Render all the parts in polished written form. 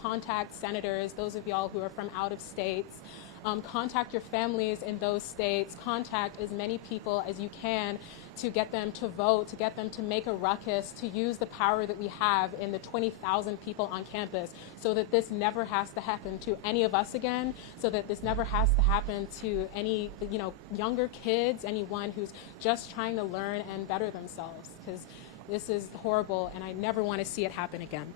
contact senators, those of y'all who are from out of states. Contact your families in those states. Contact as many people as you can to get them to vote, to get them to make a ruckus, to use the power that we have in the 20,000 people on campus so that this never has to happen to any of us again, so that this never has to happen to any, younger kids, anyone who's just trying to learn and better themselves, because this is horrible and I never want to see it happen again.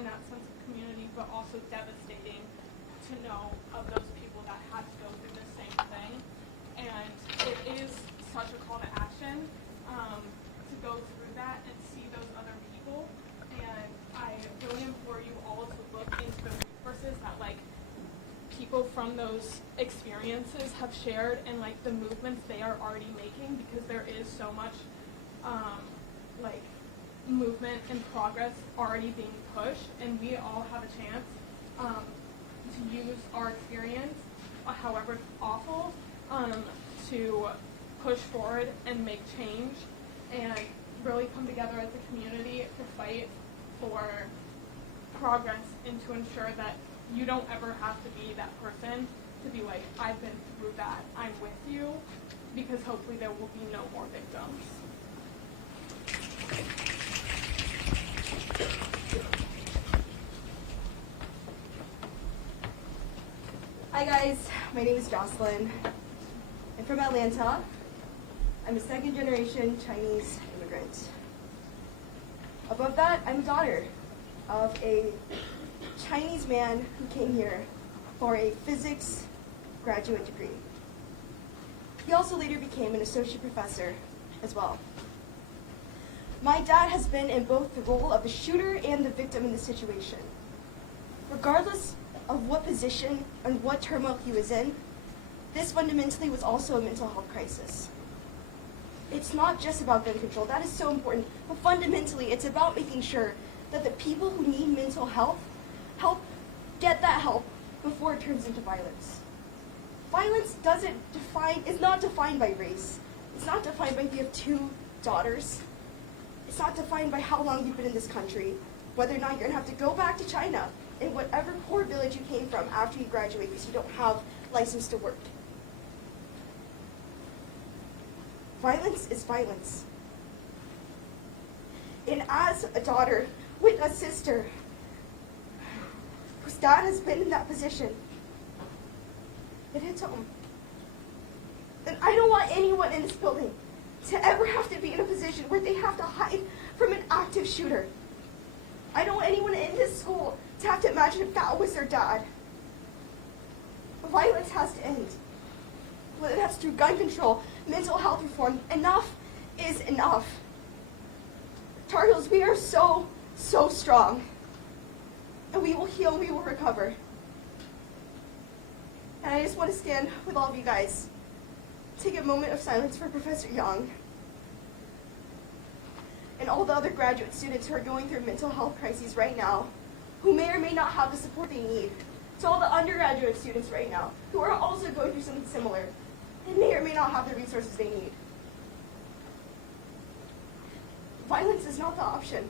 That sense of community, but also devastating to know of those people that had to go through the same thing. And it is such a call to action to go through that and see those other people. And I really implore you all to look into the resources that people from those experiences have shared and the movements they are already making, because there is so much movement and progress already being pushed, and we all have a chance to use our experience, however awful, to push forward and make change and really come together as a community to fight for progress and to ensure that you don't ever have to be that person to be like, I've been through that, I'm with you, because hopefully there will be no more victims. Hi guys, my name is Jocelyn. I'm from Atlanta. I'm a second-generation Chinese immigrant. Above that, I'm a daughter of a Chinese man who came here for a physics graduate degree. He also later became an associate professor as well. My dad has been in both the role of the shooter and the victim in this situation. Regardless of what position and what turmoil he was in, this fundamentally was also a mental health crisis. It's not just about gun control, that is so important, but fundamentally it's about making sure that the people who need mental health get that help before it turns into violence. Violence is not defined by race. It's not defined by if you have 2 daughters. It's not defined by how long you've been in this country, whether or not you're gonna have to go back to China in whatever poor village you came from after you graduate because you don't have license to work. Violence is violence. And as a daughter with a sister whose dad has been in that position, it hits home. And I don't want anyone in this building to ever have to be in a position where they have to hide from an active shooter. I don't want anyone in this school to have to imagine if that was their dad. Violence has to end. Whether that's through gun control, mental health reform, enough is enough. Tar Heels, we are so, so strong. And we will heal, we will recover. And I just want to stand with all of you guys. Take a moment of silence for Professor Yang and all the other graduate students who are going through mental health crises right now, who may or may not have the support they need. To all the undergraduate students right now, who are also going through something similar, and may or may not have the resources they need. Violence is not the option.